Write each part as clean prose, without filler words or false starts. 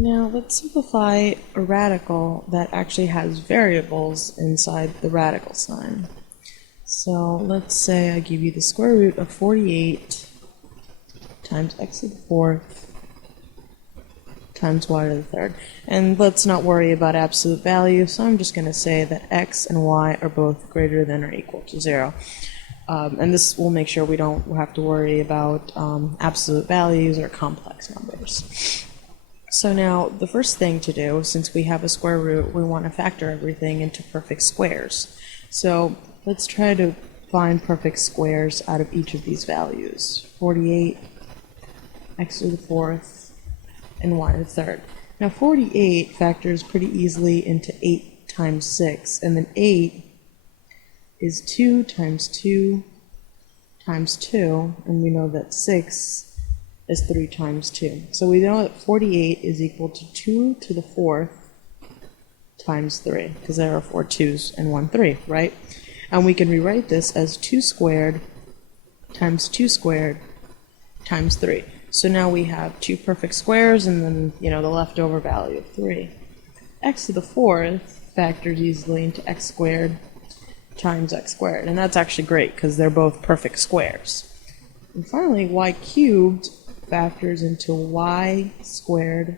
Now let's simplify a radical that actually has variables inside the radical sign. So let's say I give you the square root of 48 times x to the fourth times y to the third. And let's not worry about absolute value, so I'm just going to say that x and y are both greater than or equal to 0. And this will make sure we don't have to worry about absolute values or complex numbers. So now the first thing to do, since we have a square root, we want to factor everything into perfect squares. So let's try to find perfect squares out of each of these values. 48, x to the fourth, and y to the third. Now 48 factors pretty easily into 8 times 6, and then 8 is 2 times 2 times 2, and we know that 6 is 3 times 2. So we know that 48 is equal to 2 to the fourth times 3, because there are 4 2's and 1 3, right? And we can rewrite this as 2 squared times 2 squared times 3. So now we have two perfect squares and then, the leftover value of 3. X to the fourth factors easily into x squared times x squared. And that's actually great because they're both perfect squares. And finally, y cubed factors into y squared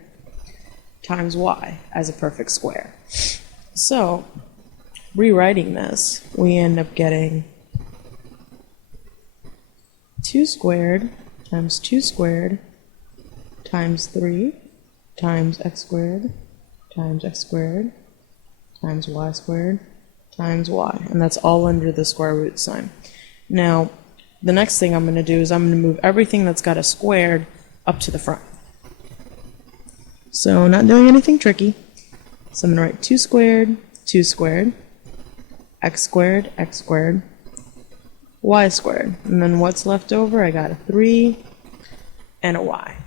times y as a perfect square. So, rewriting this, we end up getting 2 squared times 2 squared times 3 times x squared times x squared times y squared times y. And that's all under the square root sign. Now, the next thing I'm going to do is I'm going to move everything that's got a squared up to the front. So not doing anything tricky. So I'm going to write 2 squared, x squared, y squared. And then what's left over? I got a 3 and a y.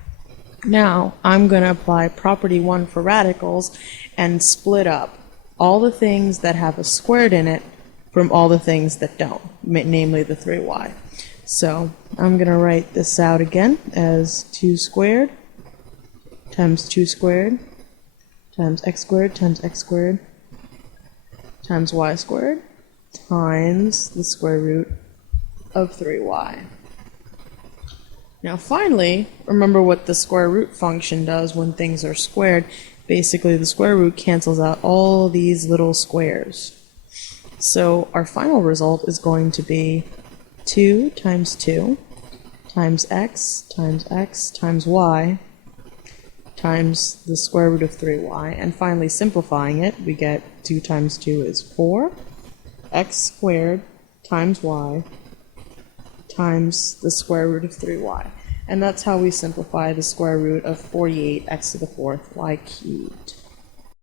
Now I'm going to apply property 1 for radicals and split up all the things that have a squared in it from all the things that don't, namely the 3y. So I'm going to write this out again as 2 squared times 2 squared times x squared times x squared times y squared times the square root of 3y. Now finally, remember what the square root function does when things are squared. Basically, the square root cancels out all these little squares. So our final result is going to be 2 times times x times y times the square root of 3y. And finally, simplifying it, we get 2 times 2 is 4, x squared times y times the square root of 3y. And that's how we simplify the square root of 48 x to the fourth y cubed.